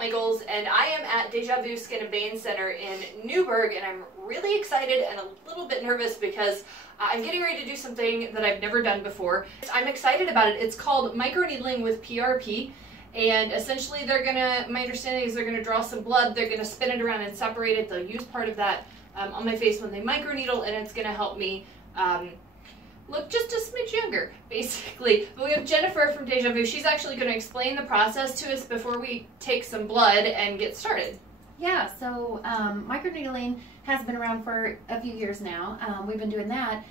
Kat Mykals, and I am at Deja Vu Skin and Vein Center in Newburgh, and I'm really excited and a little bit nervous because I'm getting ready to do something that I've never done before. I'm excited about it. It's called Microneedling with PRP, and essentially my understanding is they're gonna draw some blood, they're gonna spin it around and separate it. They'll use part of that on my face when they microneedle, and it's gonna help me look just a smidge younger, basically. But we have Jennifer from Deja Vu. She's actually going to explain the process to us before we take some blood and get started. Yeah, so microneedling has been around for a few years now. We've been doing that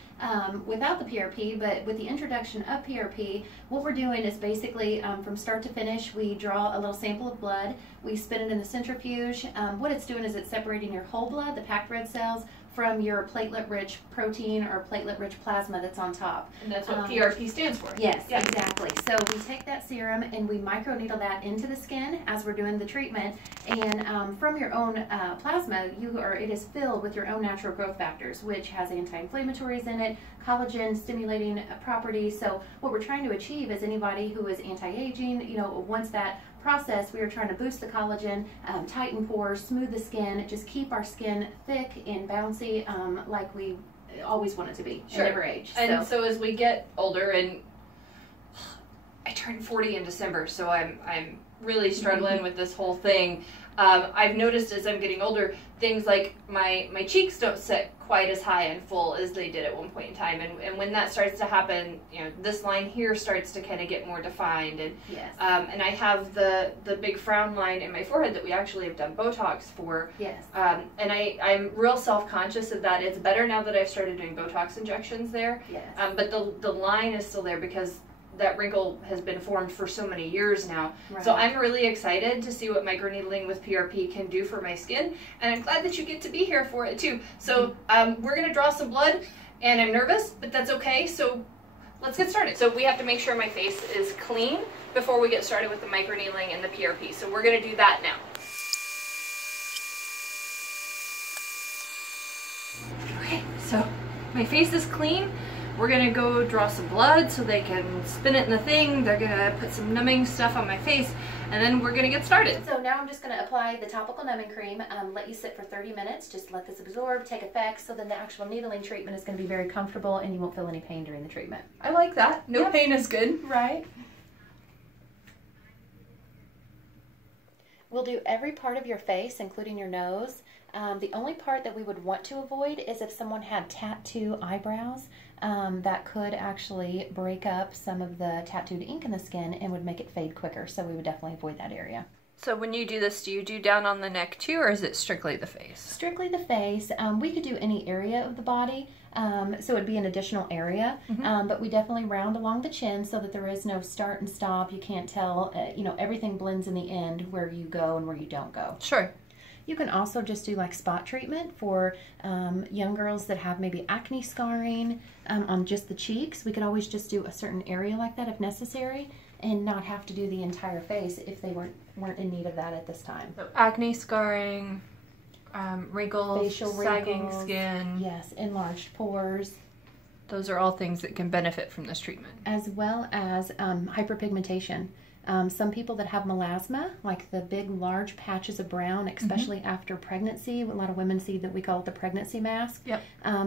without the PRP, but with the introduction of PRP, what we're doing is basically from start to finish, we draw a little sample of blood, we spin it in the centrifuge. What it's doing is it's separating your whole blood, the packed red cells, from your platelet-rich protein or platelet-rich plasma that's on top. And that's what PRP stands for. Yes, yeah. Exactly. So we take that serum and we microneedle that into the skin as we're doing the treatment. And from your own plasma, it is filled with your own natural growth factors, which has anti-inflammatories in it, collagen stimulating properties. So what we're trying to achieve is anybody who is anti-aging, once that process, we are trying to boost the collagen, tighten pores, smooth the skin, just keep our skin thick and bouncy like we always want it to be. Sure. At every age. And so as we get older, and I turned 40 in December, so I'm really struggling with this whole thing. I've noticed as I'm getting older, things like my cheeks don't sit quite as high and full as they did at one point in time, and when that starts to happen, this line here starts to kind of get more defined, and yes. And I have the big frown line in my forehead that we actually have done Botox for. Yes. And I'm real self-conscious of that. It's better now that I've started doing Botox injections there. Yes. But the line is still there because that wrinkle has been formed for so many years now. Right. So I'm really excited to see what microneedling with PRP can do for my skin, and I'm glad that you get to be here for it too. So we're gonna draw some blood, and I'm nervous, but that's okay. So let's get started. So we have to make sure my face is clean before we get started with the microneedling and the PRP. So we're gonna do that now. Okay, so my face is clean. We're gonna go draw some blood so they can spin it in the thing. They're gonna put some numbing stuff on my face, and then we're gonna get started. So now I'm just gonna apply the topical numbing cream, let you sit for 30 minutes, just let this absorb, take effect, so then the actual needling treatment is gonna be very comfortable and you won't feel any pain during the treatment. I like that. No pain is good. Right. We'll do every part of your face, including your nose. The only part that we would want to avoid is if someone had tattoo eyebrows. That could actually break up some of the tattooed ink in the skin and would make it fade quicker, so we would definitely avoid that area. So when you do this, do you do down on the neck too, or is it strictly the face? Strictly the face. We could do any area of the body, so it'd be an additional area, but we definitely round along the chin so that there is no start and stop. You can't tell, everything blends in the end where you go and where you don't go. Sure. You can also just do like spot treatment for young girls that have maybe acne scarring on just the cheeks. We could always just do a certain area like that if necessary and not have to do the entire face if they weren't in need of that at this time. So acne scarring, wrinkles, facial sagging wrinkles, skin. yes, enlarged pores. Those are all things that can benefit from this treatment. As well as hyperpigmentation. Some people that have melasma, like the big large patches of brown, especially after pregnancy, a lot of women see that we call it the pregnancy mask. Yep.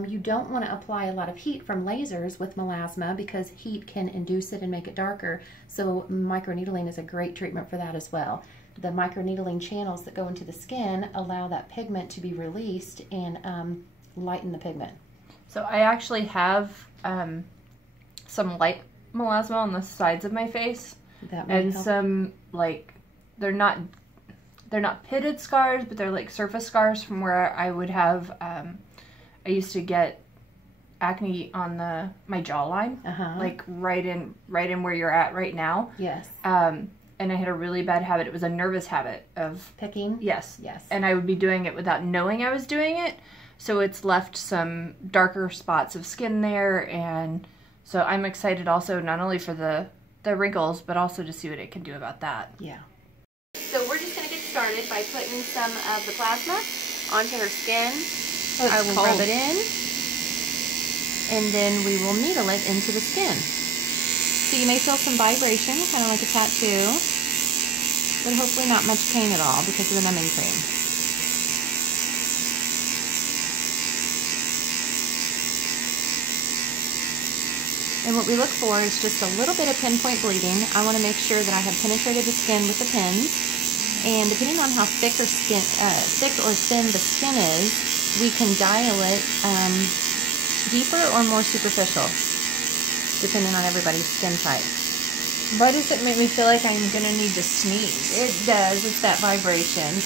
You don't want to apply a lot of heat from lasers with melasma because heat can induce it and make it darker. So microneedling is a great treatment for that as well. The microneedling channels that go into the skin allow that pigment to be released and lighten the pigment. So I actually have some light melasma on the sides of my face. And help. Some, like, they're not pitted scars, but they're like surface scars from where I would have, I used to get acne on my jawline, like right in where you're at right now. Yes. And I had a really bad habit. It was a nervous habit of picking. Yes. Yes. And I would be doing it without knowing I was doing it. So it's left some darker spots of skin there, and so I'm excited also not only for the wrinkles, but also to see what it can do about that. Yeah. So we're just going to get started by putting some of the plasma onto her skin. I will rub it in, and then we will needle it into the skin. So you may feel some vibration, kind of like a tattoo. but hopefully not much pain at all because of the numbing cream. And what we look for is just a little bit of pinpoint bleeding. I want to make sure that I have penetrated the skin with the pins. And depending on how thick or thin the skin is, we can dial it deeper or more superficial, depending on everybody's skin type. Why does it make me feel like I'm going to need to sneeze? It does. It's that vibration.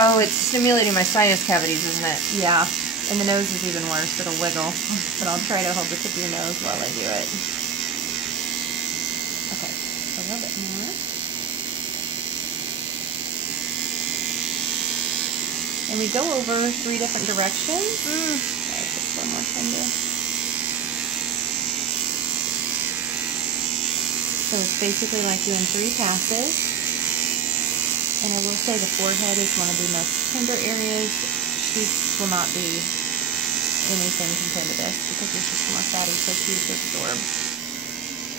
Oh, it's stimulating my sinus cavities, isn't it? Yeah. And the nose is even worse. It'll wiggle. But I'll try to hold the tip of your nose while I do it. Okay. A little bit more. And we go over 3 different directions. Okay, just one more finger. So it's basically like doing 3 passes. And I will say the forehead is one of the most tender areas. Cheeks will not be anything compared to this because it's just more fatty tissue to absorb.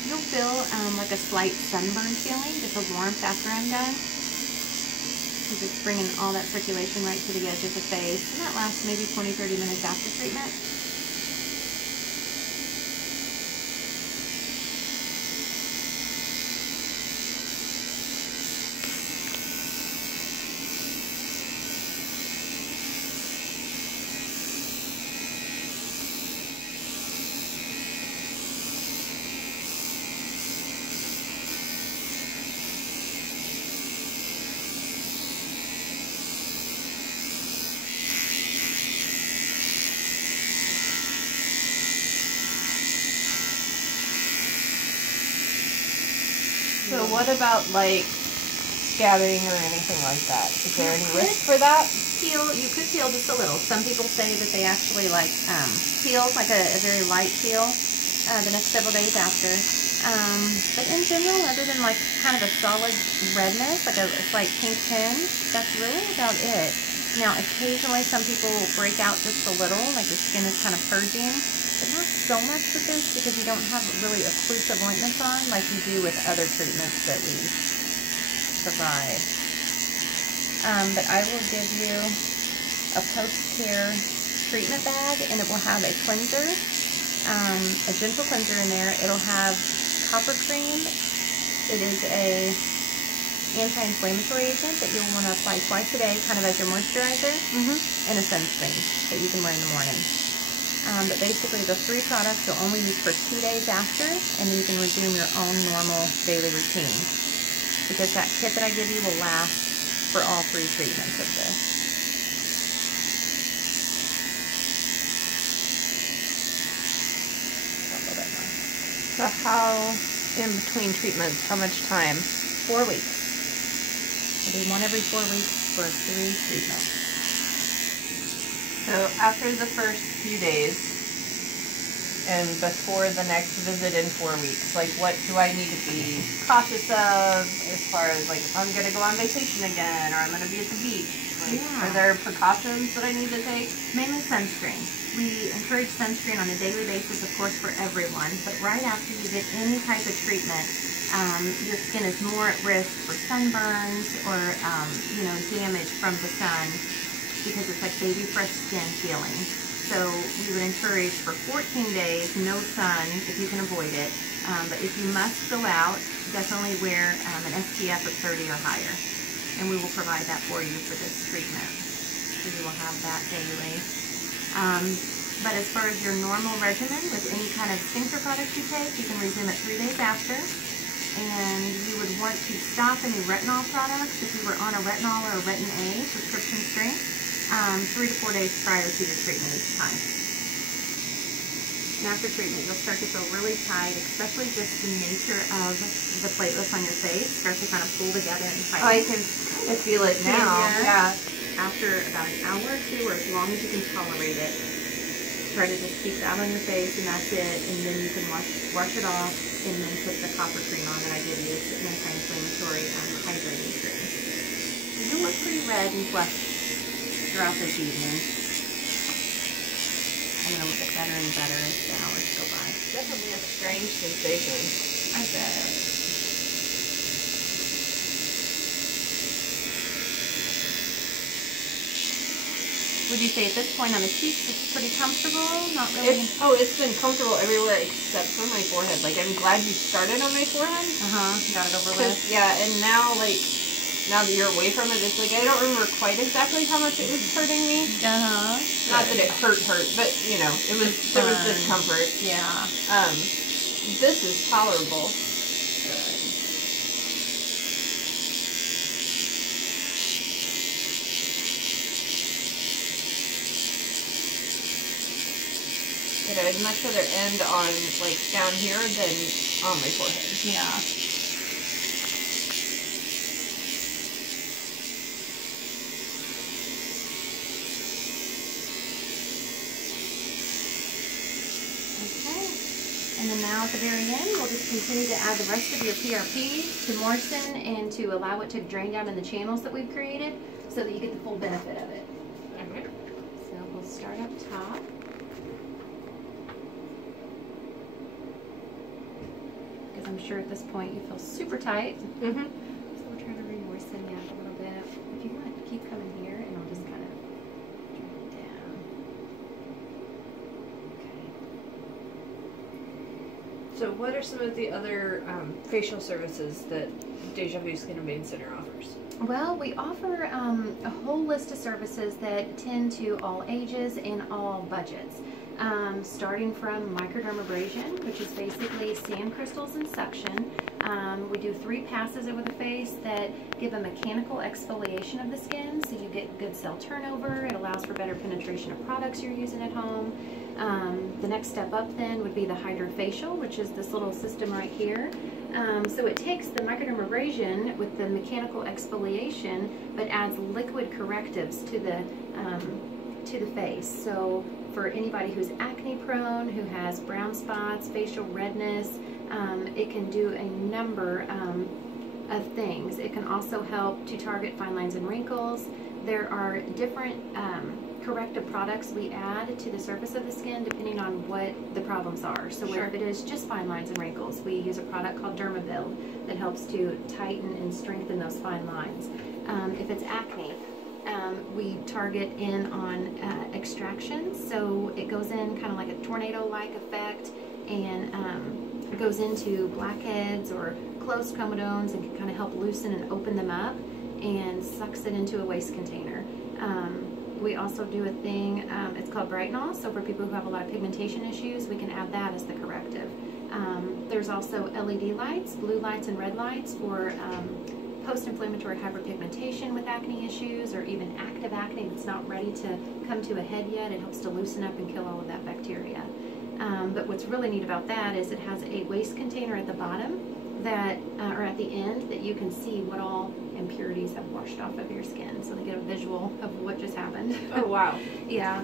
You'll feel like a slight sunburn feeling, just a warmth after I'm done. Because it's bringing all that circulation right to the edge of the face. And that lasts maybe 20-30 minutes after treatment. So what about like scabbing or anything like that? Is there any risk for that? You could peel just a little. Some people say that they actually like peel, like a very light peel the next several days after. But in general, other than like kind of a solid redness, it's like pink tinge, that's really about it. Now occasionally some people will break out just a little, like the skin is kind of purging. But not so much with this because you don't have really occlusive ointments on like you do with other treatments that we provide. But I will give you a post-care treatment bag, and it will have a cleanser, a gentle cleanser in there. It'll have copper cream. It is a anti-inflammatory agent that you'll want to apply twice a day, kind of as your moisturizer, and a sunscreen that you can wear in the morning. But basically the 3 products you'll only use for 2 days after, and then you can resume your own normal daily routine. Because that kit that I give you will last for all 3 treatments of this. A little bit more. So how, in between treatments, how much time? 4 weeks. We'll do 1 every 4 weeks for 3 treatments. So after the first few days and before the next visit in 4 weeks, like what do I need to be cautious of as far as like if I'm going to go on vacation again or I'm going to be at the beach? Like, are there precautions that I need to take? Mainly sunscreen. We encourage sunscreen on a daily basis, of course, for everyone, but right after you get any type of treatment, your skin is more at risk for sunburns or, damage from the sun, because it's like baby fresh skin feeling. So we would encourage for 14 days, no sun if you can avoid it. But if you must go out, definitely wear an SPF of 30 or higher. And we will provide that for you for this treatment. So you will have that daily. But as far as your normal regimen with any kind of skincare products you take, you can resume it 3 days after. And you would want to stop any retinol products if you were on a retinol or a retin A prescription strength. 3 to 4 days prior to your treatment each time. And after treatment, you'll start to feel really tight, especially just the nature of the platelets on your face start to kind of pull together and tighten. I can feel it now. Yeah. After about an hour or 2, or as long as you can tolerate it, try to just keep that on your face, and that's it. And then you can wash it off, and then put the copper cream on that I give you. It's an anti-inflammatory hydrating cream. You'll look pretty red and flushed throughout this evening. And it'll get better and better as the hours go by. Definitely a strange sensation. I bet. Would you say at this point on the cheeks it's pretty comfortable? Not really? It's been comfortable everywhere except for my forehead. Like, I'm glad you started on my forehead. Got it over with. Yeah, and now, like, now that you're away from it, it's like, I don't remember quite exactly how much it was hurting me. Not that it hurt, but, you know, there was discomfort. Yeah. This is tolerable. But I'd much rather end on, like, down here than on my forehead. Yeah. Okay. And then now at the very end, we'll just continue to add the rest of your PRP to moisten and to allow it to drain down in the channels that we've created so that you get the full benefit of it. Okay. So we'll start up top. I'm sure at this point you feel super tight. So we'll try to re-moisten you up a little bit. If you want, keep coming here and I'll just kind of drain it down. Okay. So what are some of the other facial services that Deja Vu Skin and Vein Center offers? Well, we offer a whole list of services that tend to all ages and all budgets. Starting from microdermabrasion, which is basically sand crystals and suction. We do 3 passes over the face that give a mechanical exfoliation of the skin, so you get good cell turnover. It allows for better penetration of products you're using at home. The next step up then would be the Hydra Facial, which is this little system right here. So it takes the microdermabrasion with the mechanical exfoliation, but adds liquid correctives to the face. So for anybody who's acne prone, who has brown spots, facial redness, it can do a number of things. It can also help to target fine lines and wrinkles. There are different corrective products we add to the surface of the skin depending on what the problems are. So if it is just fine lines and wrinkles, we use a product called Dermabuild that helps to tighten and strengthen those fine lines. If it's acne, we target in on extraction, so it goes in kind of like a tornado-like effect, and it goes into blackheads or closed comedones and can kind of help loosen and open them up and sucks it into a waste container. We also do a thing, it's called Brightenol, so for people who have a lot of pigmentation issues, we can add that as the corrective. There's also LED lights, blue lights and red lights for post-inflammatory hyperpigmentation with acne issues, or even active acne that's not ready to come to a head yet. It helps to loosen up and kill all of that bacteria. But what's really neat about that is it has a waste container at the bottom that, or at the end, that you can see what all impurities have washed off of your skin, so they get a visual of what just happened. Oh, wow. Yeah,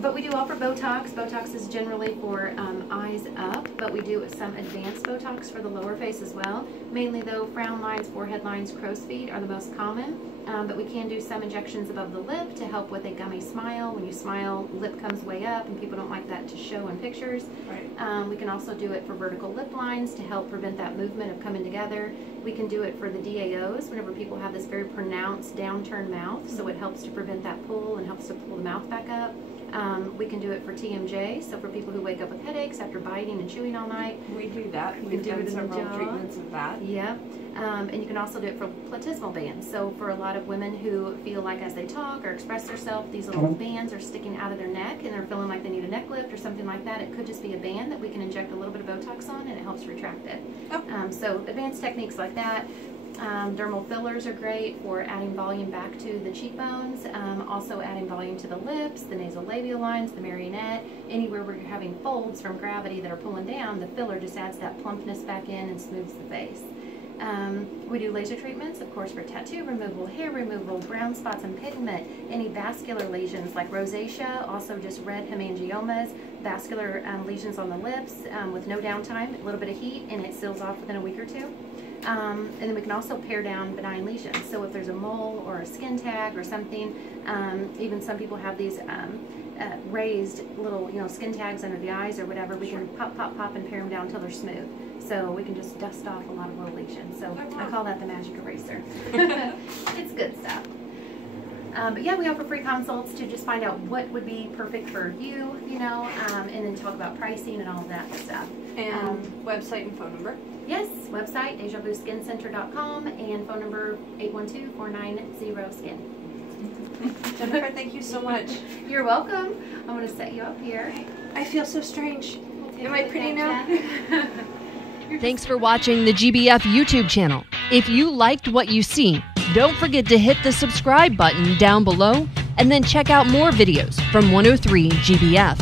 but we do offer Botox. Botox is generally for eyes up, but we do some advanced Botox for the lower face as well. Mainly though, frown lines, forehead lines, crow's feet are the most common, but we can do some injections above the lip to help with a gummy smile. When you smile, lip comes way up, and people don't like that to show in pictures. Right. We can also do it for vertical lip lines to help prevent that movement of coming together. We can do it for the DAOs whenever people have this very pronounced downturned mouth, so it helps to prevent that pull and helps to pull the mouth back up. We can do it for TMJ, so for people who wake up with headaches after biting and chewing all night. We do that. We've done several treatments of that. Yep. And you can also do it for platysmal bands. So for a lot of women who feel like as they talk or express themselves, these little bands are sticking out of their neck and they're feeling like they need a neck lift or something like that, it could just be a band that we can inject a little bit of Botox on and it helps retract it. Oh. So advanced techniques like that. Dermal fillers are great for adding volume back to the cheekbones, also adding volume to the lips, the nasolabial lines, the marionette, anywhere where you're having folds from gravity that are pulling down, the filler just adds that plumpness back in and smooths the face. We do laser treatments, of course, for tattoo removal, hair removal, brown spots and pigment, any vascular lesions like rosacea, also just red hemangiomas, vascular lesions on the lips with no downtime, a little bit of heat, and it seals off within a week or two. And then we can also pare down benign lesions. So if there's a mole or a skin tag or something, even some people have these raised little, skin tags under the eyes or whatever, we can pop, pop, pop and pare them down until they're smooth. So we can just dust off a lot of little lesions. So I call that the magic eraser. It's good stuff. But yeah, we offer free consults to just find out what would be perfect for you, you know, and then talk about pricing and all of that stuff. And website and phone number? Yes, website, DejaVuSkinCenter.com, and phone number 812-490-SKIN. Jennifer, thank you so much. You're welcome. I'm going to set you up here. I feel so strange. Am I pretty now? Thanks for watching the GBF YouTube channel. If you liked what you see, don't forget to hit the subscribe button down below and then check out more videos from 103 GBF.